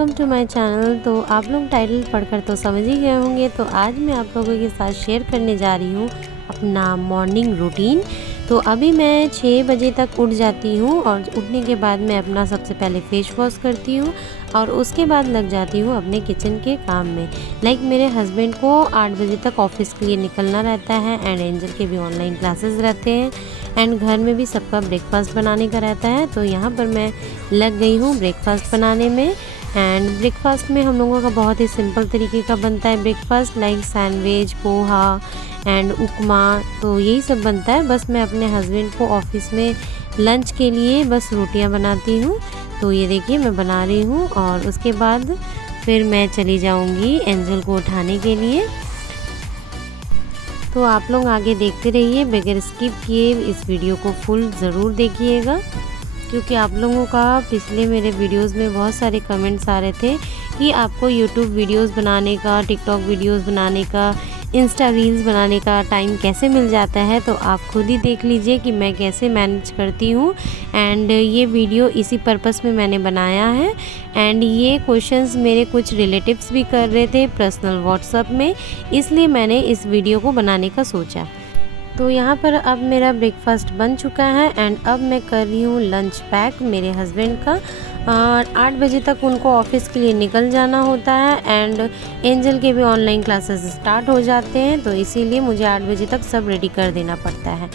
Welcome to my channel. तो आप लोग टाइटल पढ़कर तो समझ ही गए होंगे। तो आज मैं आप लोगों के साथ शेयर करने जा रही हूँ अपना मॉर्निंग रूटीन। तो अभी मैं 6 बजे तक उठ जाती हूँ और उठने के बाद मैं अपना सबसे पहले फेस वॉश करती हूँ और उसके बाद लग जाती हूँ अपने किचन के काम में। मेरे हस्बैंड को 8 बजे तक ऑफिस के लिए निकलना रहता है एंड एंजल के भी ऑनलाइन क्लासेस रहते हैं एंड घर में भी सबका ब्रेकफास्ट बनाने का रहता है। तो यहाँ पर मैं लग गई हूँ ब्रेकफास्ट बनाने में। एंड ब्रेकफास्ट में हम लोगों का बहुत ही सिंपल तरीके का बनता है breakfast, like sandwich, poha and upma. तो यही सब बनता है। बस मैं अपने हस्बैंड को ऑफिस में लंच के लिए बस रोटियां बनाती हूँ। तो ये देखिए मैं बना रही हूँ और उसके बाद फिर मैं चली जाऊँगी एंजल को उठाने के लिए। तो आप लोग आगे देखते रहिए, बगैर स्किप किए इस वीडियो को फुल ज़रूर देखिएगा, क्योंकि आप लोगों का पिछले मेरे वीडियोस में बहुत सारे कमेंट्स आ रहे थे कि आपको यूट्यूब वीडियोस बनाने का, टिकटॉक वीडियोस बनाने का, इंस्टा रील्स बनाने का टाइम कैसे मिल जाता है। तो आप खुद ही देख लीजिए कि मैं कैसे मैनेज करती हूँ। एंड ये वीडियो इसी पर्पस में मैंने बनाया है। एंड ये क्वेश्चंस मेरे कुछ रिलेटिव्स भी कर रहे थे पर्सनल व्हाट्सएप में, इसलिए मैंने इस वीडियो को बनाने का सोचा। तो यहाँ पर अब मेरा ब्रेकफास्ट बन चुका है एंड अब मैं कर रही हूँ लंच पैक मेरे हस्बैंड का। 8 बजे तक उनको ऑफिस के लिए निकल जाना होता है एंड एंजल के भी ऑनलाइन क्लासेस स्टार्ट हो जाते हैं, तो इसीलिए मुझे 8 बजे तक सब रेडी कर देना पड़ता है।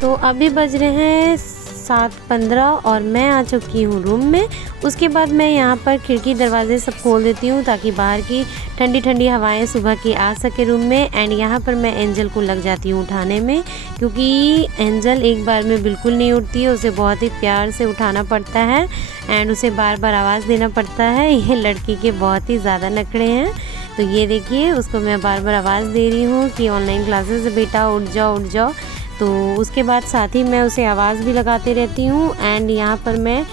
तो अभी बज रहे हैं 7:15 और मैं आ चुकी हूँ रूम में। उसके बाद मैं यहाँ पर खिड़की दरवाजे सब खोल देती हूँ ताकि बाहर की ठंडी ठंडी हवाएं सुबह की आ सके रूम में। एंड यहाँ पर मैं एंजल को लग जाती हूँ उठाने में, क्योंकि एंजल एक बार में बिल्कुल नहीं उठती है, उसे बहुत ही प्यार से उठाना पड़ता है एंड उसे बार बार आवाज़ देना पड़ता है। ये लड़की के बहुत ही ज़्यादा नखरे हैं। तो ये देखिए उसको मैं बार बार आवाज़ दे रही हूँ कि ऑनलाइन क्लासेस बेटा उठ जाओ उठ जाओ। तो उसके बाद साथ ही मैं उसे आवाज़ भी लगाते रहती हूँ एंड यहाँ पर मैं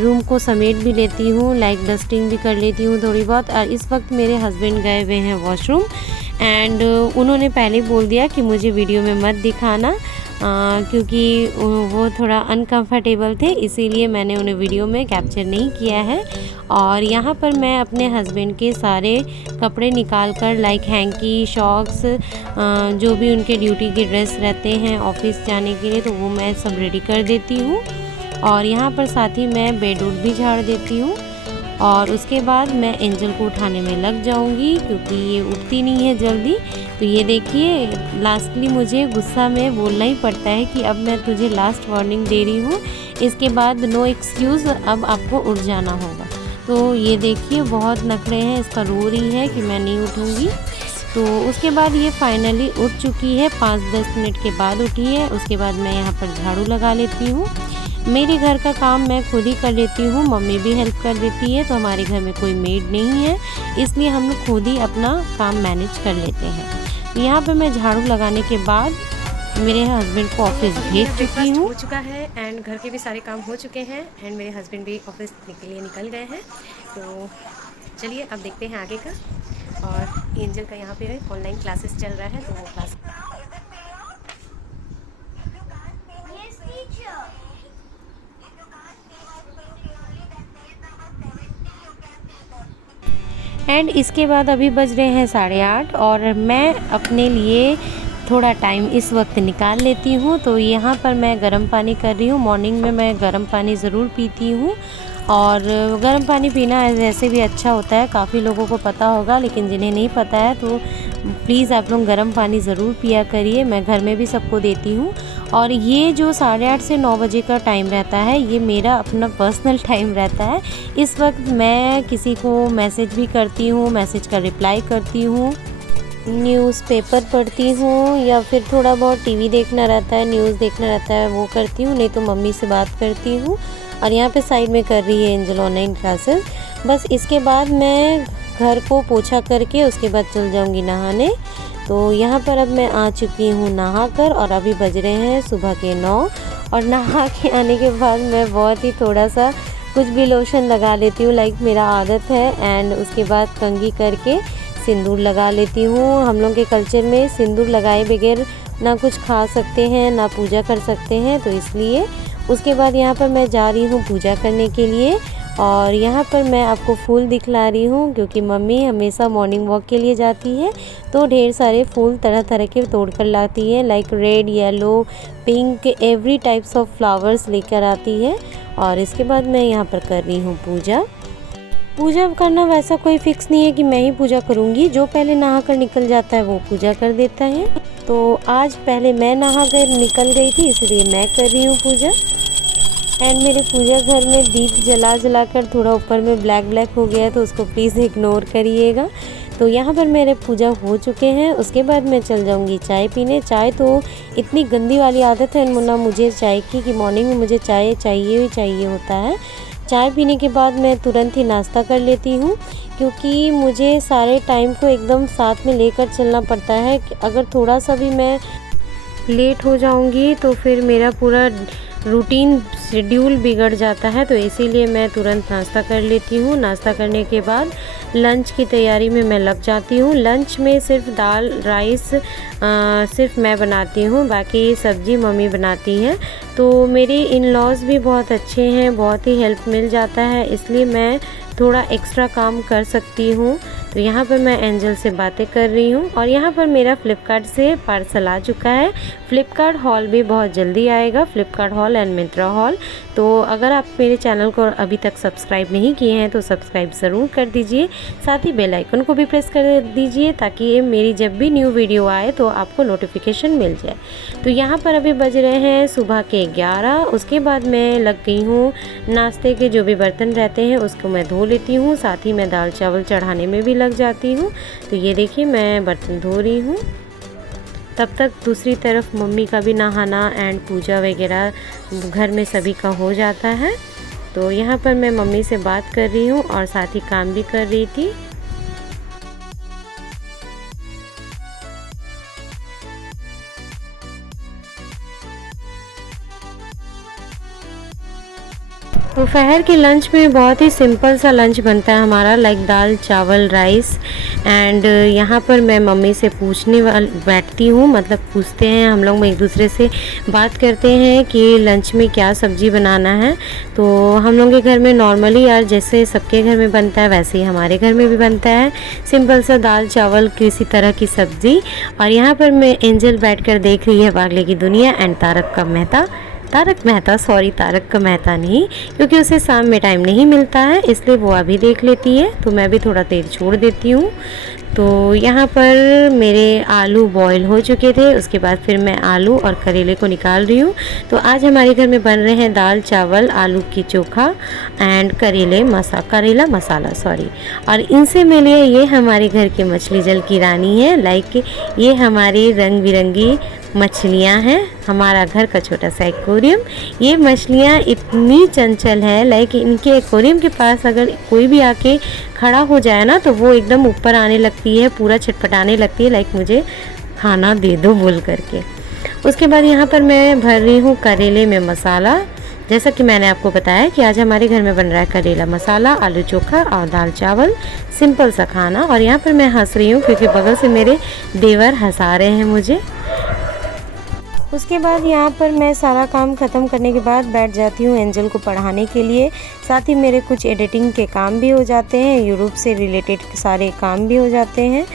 रूम को समेट भी लेती हूँ, लाइक डस्टिंग भी कर लेती हूँ थोड़ी बहुत। और इस वक्त मेरे हस्बैंड गए हुए हैं वॉशरूम एंड उन्होंने पहले बोल दिया कि मुझे वीडियो में मत दिखाना, क्योंकि वो थोड़ा अनकंफर्टेबल थे, इसीलिए मैंने उन्हें वीडियो में कैप्चर नहीं किया है। और यहाँ पर मैं अपने हस्बैंड के सारे कपड़े निकाल कर, लाइक हैंकी, शॉक्स, जो भी उनके ड्यूटी के ड्रेस रहते हैं ऑफिस जाने के लिए, तो वो मैं सब रेडी कर देती हूँ। और यहाँ पर साथ ही मैं बेड उड भी झाड़ देती हूँ और उसके बाद मैं एंजल को उठाने में लग जाऊंगी, क्योंकि ये उठती नहीं है जल्दी। तो ये देखिए लास्टली मुझे गुस्सा में बोलना ही पड़ता है कि अब मैं तुझे लास्ट वार्निंग दे रही हूँ, इसके बाद नो एक्सक्यूज़, अब आपको उठ जाना होगा। तो ये देखिए बहुत नखरे हैं, इसका रो रही है कि मैं नहीं उठूँगी। तो उसके बाद ये फाइनली उठ चुकी है, 5-10 मिनट के बाद उठी है। उसके बाद मैं यहाँ पर झाड़ू लगा लेती हूँ। मेरे घर का काम मैं खुद ही कर लेती हूँ, मम्मी भी हेल्प कर देती है। तो हमारे घर में कोई मेड नहीं है, इसलिए हम लोग खुद ही अपना काम मैनेज कर लेते हैं। तो यहाँ पे मैं झाड़ू लगाने के बाद मेरे हस्बैंड को ऑफिस भेज चुकी हूँ। हो चुका है एंड घर के भी सारे काम हो चुके हैं एंड मेरे हस्बैंड भी ऑफिस के लिए निकल गए हैं। तो चलिए अब देखते हैं आगे का। और एंजल का यहाँ पे ऑनलाइन क्लासेस चल रहा है, तो वो क्लास एंड इसके बाद अभी बज रहे हैं 8:30 और मैं अपने लिए थोड़ा टाइम इस वक्त निकाल लेती हूँ। तो यहाँ पर मैं गर्म पानी कर रही हूँ। मॉर्निंग में मैं गर्म पानी ज़रूर पीती हूँ और गर्म पानी पीना वैसे भी अच्छा होता है, काफ़ी लोगों को पता होगा, लेकिन जिन्हें नहीं पता है तो प्लीज़ आप लोग गर्म पानी ज़रूर पिया करिए। मैं घर में भी सबको देती हूँ। और ये जो 8:30 से 9 बजे का टाइम रहता है, ये मेरा अपना पर्सनल टाइम रहता है। इस वक्त मैं किसी को मैसेज भी करती हूँ, मैसेज का रिप्लाई करती हूँ, न्यूज़पेपर पढ़ती हूँ, या फिर थोड़ा बहुत टीवी देखना रहता है, न्यूज़ देखना रहता है, वो करती हूँ, नहीं तो मम्मी से बात करती हूँ। और यहाँ पे साइड में कर रही है एंजल ऑनलाइन क्लासेस। बस इसके बाद मैं घर को पोछा करके उसके बाद चल जाऊँगी नहाने। तो यहाँ पर अब मैं आ चुकी हूँ नहा कर और अभी बज रहे हैं सुबह के 9। और नहा के आने के बाद मैं बहुत ही थोड़ा सा कुछ भी लोशन लगा लेती हूँ, लाइक मेरा आदत है। एंड उसके बाद कंघी करके सिंदूर लगा लेती हूँ। हम लोग के कल्चर में सिंदूर लगाए बगैर ना कुछ खा सकते हैं ना पूजा कर सकते हैं, तो इसलिए उसके बाद यहाँ पर मैं जा रही हूँ पूजा करने के लिए। और यहाँ पर मैं आपको फूल दिखला रही हूँ क्योंकि मम्मी हमेशा मॉर्निंग वॉक के लिए जाती है तो ढेर सारे फूल तरह तरह के तोड़ कर लाती है, like red, yellow, pink, every types of flowers लेकर आती है। और इसके बाद मैं यहाँ पर कर रही हूँ पूजा करना वैसा कोई फिक्स नहीं है कि मैं ही पूजा करूँगी, जो पहले नहा कर निकल जाता है वो पूजा कर देता है। तो आज पहले मैं नहा कर निकल गई थी इसलिए मैं कर रही हूँ पूजा। एंड मेरे पूजा घर में दीप जला कर थोड़ा ऊपर में ब्लैक हो गया तो उसको प्लीज़ इग्नोर करिएगा। तो यहाँ पर मेरे पूजा हो चुके हैं। उसके बाद मैं चल जाऊँगी चाय पीने। चाय तो इतनी गंदी वाली आदत है मुन्ना मुझे चाय की कि मॉर्निंग में मुझे चाय चाहिए होता है। चाय पीने के बाद मैं तुरंत ही नाश्ता कर लेती हूँ क्योंकि मुझे सारे टाइम को एकदम साथ में लेकर चलना पड़ता है। अगर थोड़ा सा भी मैं लेट हो जाऊँगी तो फिर मेरा पूरा रूटीन शेड्यूल बिगड़ जाता है, तो इसीलिए मैं तुरंत नाश्ता कर लेती हूँ। नाश्ता करने के बाद लंच की तैयारी में मैं लग जाती हूँ। लंच में सिर्फ दाल राइस सिर्फ मैं बनाती हूँ, बाकी सब्ज़ी मम्मी बनाती है। तो मेरे इन लॉज भी बहुत अच्छे हैं, बहुत ही हेल्प मिल जाता है, इसलिए मैं थोड़ा एक्स्ट्रा काम कर सकती हूँ। तो यहाँ पर मैं एंजल से बातें कर रही हूँ और यहाँ पर मेरा फ़्लिपकार्ट से पार्सल आ चुका है। फ़्लिपकार्ट हॉल भी बहुत जल्दी आएगा, Flipkart hall and Myntra hall. तो अगर आप मेरे चैनल को अभी तक सब्सक्राइब नहीं किए हैं तो सब्सक्राइब ज़रूर कर दीजिए, साथ ही बेल आइकन को भी प्रेस कर दीजिए ताकि मेरी जब भी न्यू वीडियो आए तो आपको नोटिफिकेशन मिल जाए। तो यहाँ पर अभी बज रहे हैं सुबह के 11। उसके बाद मैं लग गई हूँ नाश्ते के जो भी बर्तन रहते हैं उसको मैं धो लेती हूँ, साथ ही मैं दाल चावल चढ़ाने में भी लग जाती हूँ। तो ये देखिए मैं बर्तन धो रही हूँ, तब तक दूसरी तरफ मम्मी का भी नहाना एंड पूजा वगैरह घर में सभी का हो जाता है। तो यहाँ पर मैं मम्मी से बात कर रही हूँ और साथ ही काम भी कर रही थी। दोपहर के लंच में बहुत ही सिंपल सा लंच बनता है हमारा, लाइक दाल चावल राइस। एंड यहाँ पर मैं मम्मी से पूछने बैठती हूँ, मतलब पूछते हैं हम लोग, एक दूसरे से बात करते हैं कि लंच में क्या सब्ज़ी बनाना है। तो हम लोग के घर में नॉर्मली यार जैसे सबके घर में बनता है वैसे ही हमारे घर में भी बनता है, सिंपल सा दाल चावल किसी तरह की सब्ज़ी। और यहाँ पर मैं एंजल बैठकर देख रही है पागले की दुनिया एंड तारक का मेहता नहीं, क्योंकि उसे शाम में टाइम नहीं मिलता है इसलिए वो अभी देख लेती है, तो मैं भी थोड़ा देर छोड़ देती हूँ। तो यहाँ पर मेरे आलू बॉईल हो चुके थे, उसके बाद फिर मैं आलू और करेले को निकाल रही हूँ। तो आज हमारे घर में बन रहे हैं दाल चावल, आलू की चोखा एंड करेला मसाला और इनसे मिले ये हमारे घर के मछली जल की रानी है, लाइक ये हमारी रंग बिरंगी मछलियाँ हैं, हमारा घर का छोटा सा एक्वेरियम। ये मछलियाँ इतनी चंचल है, लाइक इनके एक्वेरियम के पास अगर कोई भी आके खड़ा हो जाए ना तो वो एकदम ऊपर आने लगती है, पूरा छटपटाने लगती है, लाइक मुझे खाना दे दो बोल करके। उसके बाद यहाँ पर मैं भर रही हूँ करेले में मसाला। जैसा कि मैंने आपको बताया कि आज हमारे घर में बन रहा है करेला मसाला, आलू चोखा और दाल चावल, सिंपल सा खाना। और यहाँ पर मैं हंस रही हूँ क्योंकि बगल से मेरे देवर हंसा रहे हैं मुझे। उसके बाद यहाँ पर मैं सारा काम ख़त्म करने के बाद बैठ जाती हूँ एंजल को पढ़ाने के लिए, साथ ही मेरे कुछ एडिटिंग के काम भी हो जाते हैं, यूट्यूब से रिलेटेड सारे काम भी हो जाते हैं।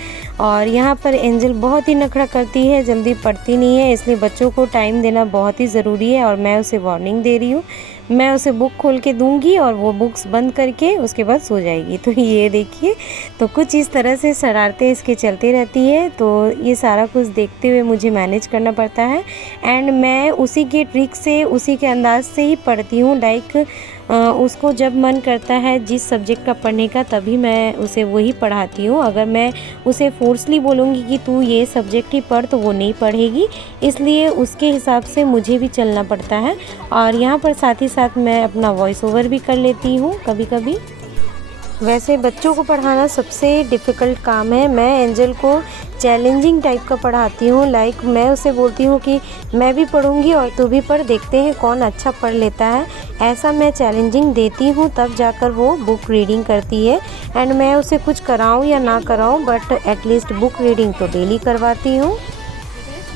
और यहाँ पर एंजल बहुत ही नखरा करती है, जल्दी पढ़ती नहीं है, इसलिए बच्चों को टाइम देना बहुत ही ज़रूरी है। और मैं उसे वार्निंग दे रही हूँ, मैं उसे बुक खोल के दूंगी और वो बुक्स बंद करके उसके बाद सो जाएगी। तो ये देखिए, तो कुछ इस तरह से शरारतें इसके चलती रहती है, तो ये सारा कुछ देखते हुए मुझे मैनेज करना पड़ता है। एंड मैं उसी के ट्रिक से, उसी के अंदाज से ही पढ़ती हूँ, लाइक उसको जब मन करता है जिस सब्जेक्ट का पढ़ने का तभी मैं उसे वही पढ़ाती हूँ। अगर मैं उसे फोर्सली बोलूँगी कि तू ये सब्जेक्ट ही पढ़ तो वो नहीं पढ़ेगी, इसलिए उसके हिसाब से मुझे भी चलना पड़ता है। और यहाँ पर साथ ही साथ मैं अपना वॉइस ओवर भी कर लेती हूँ कभी कभी। वैसे बच्चों को पढ़ाना सबसे डिफ़िकल्ट काम है। मैं एंजल को चैलेंजिंग टाइप का पढ़ाती हूँ, लाइक मैं उसे बोलती हूँ कि मैं भी पढ़ूँगी और तू भी पढ़, देखते हैं कौन अच्छा पढ़ लेता है। ऐसा मैं चैलेंजिंग देती हूँ तब जाकर वो बुक रीडिंग करती है। एंड मैं उसे कुछ कराऊँ या ना कराऊँ, बट एटलीस्ट बुक रीडिंग तो डेली करवाती हूँ।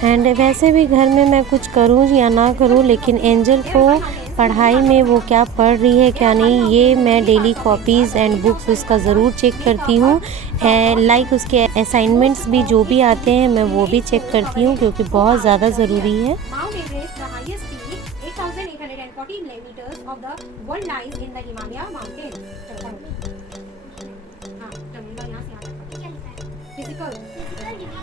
एंड वैसे भी घर में मैं कुछ करूँ या ना करूँ, लेकिन एंजल को पढ़ाई में वो क्या पढ़ रही है क्या नहीं, ये मैं डेली कॉपीज़ एंड बुक्स उसका ज़रूर चेक करती हूँ। लाइक उसके असाइनमेंट्स भी जो भी आते हैं मैं वो भी चेक करती हूँ, क्योंकि बहुत ज़्यादा ज़रूरी है। Mount Everest, the highest peak, 8,840 meters of the world lies in the Himalaya mountain. Physical.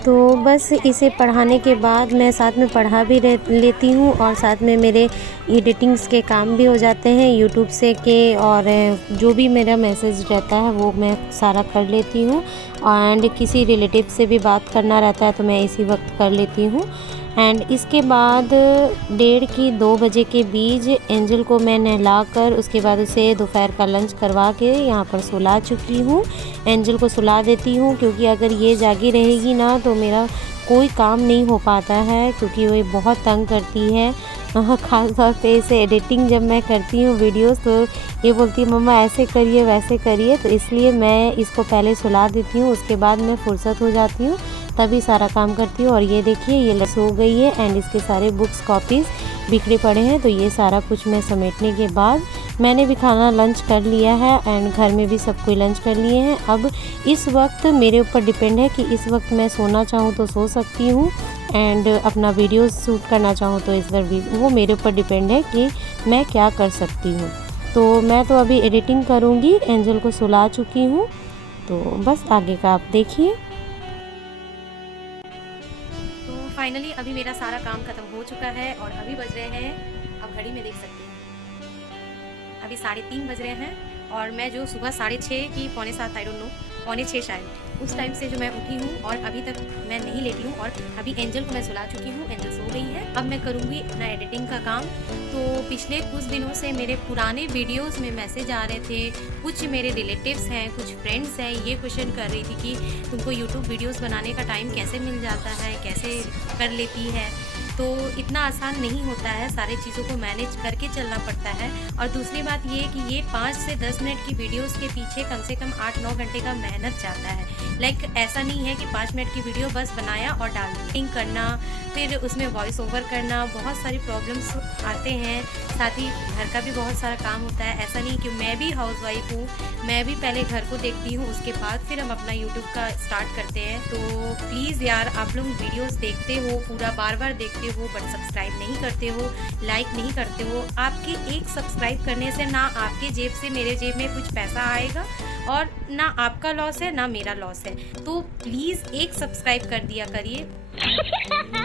तो बस इसे पढ़ाने के बाद मैं साथ में पढ़ा भी लेती हूँ, और साथ में मेरे एडिटिंग्स के काम भी हो जाते हैं यूट्यूब से के, और जो भी मेरा मैसेज रहता है वो मैं सारा कर लेती हूँ। एंड किसी रिलेटिव से भी बात करना रहता है तो मैं इसी वक्त कर लेती हूँ। एंड इसके बाद 1:30 की 2 बजे के बीच एंजल को मैं नहलाकर उसके बाद उसे दोपहर का लंच करवा के यहाँ पर सुला चुकी हूँ। एंजल को सुला देती हूँ, क्योंकि अगर ये जागी रहेगी ना तो मेरा कोई काम नहीं हो पाता है, क्योंकि वो बहुत तंग करती है। ख़ास तौर पे इसे एडिटिंग जब मैं करती हूँ वीडियोस तो ये बोलती है मम्मा ऐसे करिए वैसे करिए, तो इसलिए मैं इसको पहले सुला देती हूँ, उसके बाद मैं फुर्सत हो जाती हूँ तभी सारा काम करती हूँ। और ये देखिए ये सो गई है एंड इसके सारे बुक्स कॉपीज़ बिखरे पड़े हैं, तो ये सारा कुछ मैं समेटने के बाद मैंने भी खाना लंच कर लिया है एंड घर में भी सब कोई लंच कर लिए हैं। अब इस वक्त मेरे ऊपर डिपेंड है कि इस वक्त मैं सोना चाहूँ तो सो सकती हूँ एंड अपना वीडियो शूट करना चाहूँ तो इस वक्त वो मेरे ऊपर डिपेंड है कि मैं क्या कर सकती हूँ। तो मैं तो अभी एडिटिंग करूँगी, एंजल को सुला चुकी हूँ, तो बस आगे का आप देखिए। तो फाइनली अभी मेरा सारा काम खत्म हो चुका है और अभी बज रहे हैं, अब घड़ी में देख सकते हैं अभी 3:30 बज रहे हैं। और मैं जो सुबह 6:30 की 6:45 आई डोंट नो 6:45 शायद उस टाइम से जो मैं उठी हूँ और अभी तक मैं नहीं लेटी हूँ। और अभी एंजल को मैं सुला चुकी हूँ, एंजल सो गई है। अब मैं करूँगी अपना एडिटिंग का काम। तो पिछले कुछ दिनों से मेरे पुराने वीडियोस में मैसेज आ रहे थे, कुछ मेरे रिलेटिव्स हैं, कुछ फ्रेंड्स हैं, ये क्वेश्चन कर रही थी कि तुमको यूट्यूब वीडियोस बनाने का टाइम कैसे मिल जाता है, कैसे कर लेती है। तो इतना आसान नहीं होता है, सारी चीज़ों को मैनेज करके चलना पड़ता है। और दूसरी बात ये कि ये 5 से 10 मिनट की वीडियोस के पीछे कम से कम 8-9 घंटे का मेहनत जाता है। लाइक ऐसा नहीं है कि 5 मिनट की वीडियो बस बनाया और डाल दी। एडिटिंग करना, फिर उसमें वॉइस ओवर करना, बहुत सारी प्रॉब्लम्स आते हैं, साथ ही घर का भी बहुत सारा काम होता है। ऐसा नहीं कि मैं भी हाउसवाइफ हूँ, मैं भी पहले घर को देखती हूँ, उसके बाद फिर हम अपना यूट्यूब का स्टार्ट करते हैं। तो प्लीज़ यार आप लोग वीडियोस देखते हो, पूरा बार देखते हो, बट सब्सक्राइब नहीं करते हो, लाइक नहीं करते हो। आपके एक सब्सक्राइब करने से ना आपके जेब से मेरे जेब में कुछ पैसा आएगा, और ना आपका लॉस है ना मेरा लॉस है। तो प्लीज़ एक सब्सक्राइब कर दिया करिए।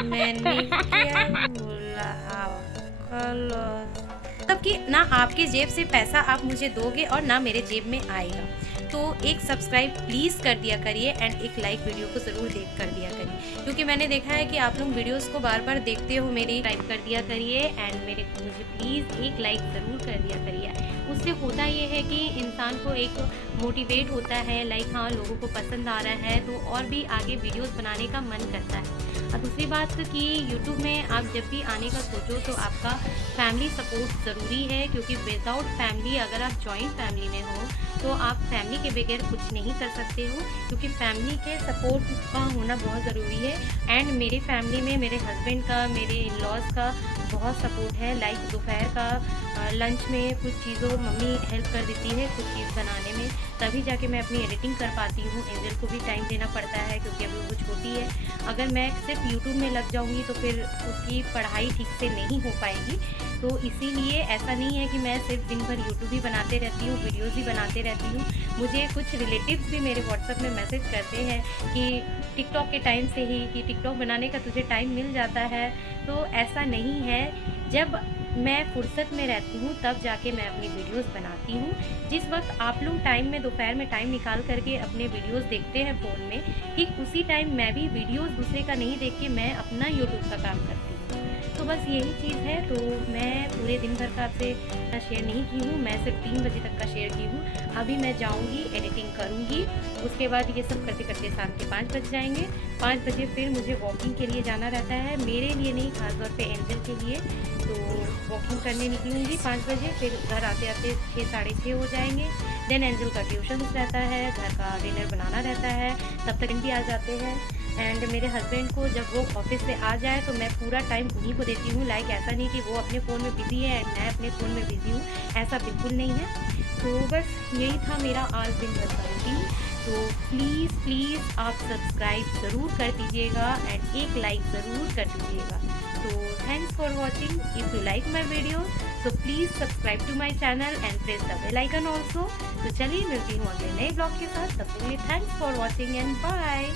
मैंने क्या बोला, आपका लॉस मतलब कि ना आपके जेब से पैसा आप मुझे दोगे और ना मेरे जेब में आएगा। तो एक सब्सक्राइब प्लीज़ कर दिया करिए एंड एक लाइक वीडियो को ज़रूर देख कर दिया करिए, क्योंकि मैंने देखा है कि आप लोग वीडियोस को बार देखते हो मेरी। लाइक कर दिया करिए एंड मुझे प्लीज़ एक लाइक ज़रूर कर दिया करिए। उससे होता ये है कि इंसान को एक मोटिवेट होता है, लाइक हाँ लोगों को पसंद आ रहा है तो और भी आगे वीडियोस बनाने का मन करता है। और दूसरी बात कि यूट्यूब में आप जब भी आने का सोचो तो आपका फैमिली सपोर्ट ज़रूरी है, क्योंकि विदाउट फैमिली, अगर आप जॉइंट फैमिली में हो तो आप फैमिली के बगैर कुछ नहीं कर सकते हो, क्योंकि फैमिली के सपोर्ट का होना बहुत ज़रूरी है। एंड मेरी फैमिली में मेरे हस्बैंड का, मेरे इन-लॉज़ का बहुत सपोर्ट है। लाइक दोपहर का लंच में कुछ चीज़ों मम्मी हेल्प कर देती है कुछ चीज़ बनाने में, तभी जाके मैं अपनी एडिटिंग कर पाती हूँ। एंजल को भी टाइम देना पड़ता है क्योंकि अभी वो छोटी है। अगर मैं सिर्फ यूट्यूब में लग जाऊँगी तो फिर उसकी पढ़ाई ठीक से नहीं हो पाएगी। तो इसीलिए ऐसा नहीं है कि मैं सिर्फ दिन भर यूट्यूब ही बनाते रहती हूँ, वीडियोज़ ही बनाते रहती हूँ। मुझे कुछ रिलेटिव्स भी मेरे व्हाट्सएप में मैसेज करते हैं कि टिकटॉक के टाइम से ही कि टिकटॉक बनाने का तुझे टाइम मिल जाता है। तो ऐसा नहीं है, जब मैं फुर्सत में रहती हूँ तब जाके मैं अपनी वीडियोस बनाती हूँ। जिस वक्त आप लोग टाइम में दोपहर में टाइम निकाल करके अपने वीडियोस देखते हैं फ़ोन में, ठीक उसी टाइम मैं भी वीडियोस दूसरे का नहीं देख के मैं अपना यूट्यूब का काम करती हूँ। तो बस यही चीज़ है। तो मैं पूरे दिन भर का आपसे शेयर नहीं की हूँ, मैं सिर्फ 3 बजे तक का शेयर की हूँ। अभी मैं जाऊँगी, एडिटिंग करूँगी, उसके बाद ये सब करते करते शाम के 5 बज जाएंगे। 5 बजे फिर मुझे वॉकिंग के लिए जाना रहता है, मेरे लिए नहीं, खासतौर पे एंजल के लिए। तो वॉकिंग करने निकलूँगी 5 बजे, फिर घर आते आते 6 साढ़े 6 हो जाएंगे। देन एंजल का ट्यूशन रहता है, घर का डिनर बनाना रहता है, तब तक भी आ जाते हैं। एंड मेरे हस्बैंड को जब वो ऑफिस से आ जाए तो मैं पूरा टाइम उन्हीं को देती हूँ। लाइक ऐसा नहीं कि वो अपने फ़ोन में बिज़ी है एंड मैं अपने फ़ोन में बिज़ी हूँ, ऐसा बिल्कुल नहीं है। तो बस यही था मेरा आज दिन भर का रूटीन। तो प्लीज़ आप सब्सक्राइब ज़रूर कर दीजिएगा एंड एक लाइक ज़रूर कर दीजिएगा। तो thanks for watching. If you like my video so please subscribe to my channel and press the bell icon also. तो चलिए मिलती हूँ अगले नए ब्लॉग के साथ। तब तक के लिए thanks for watching and bye.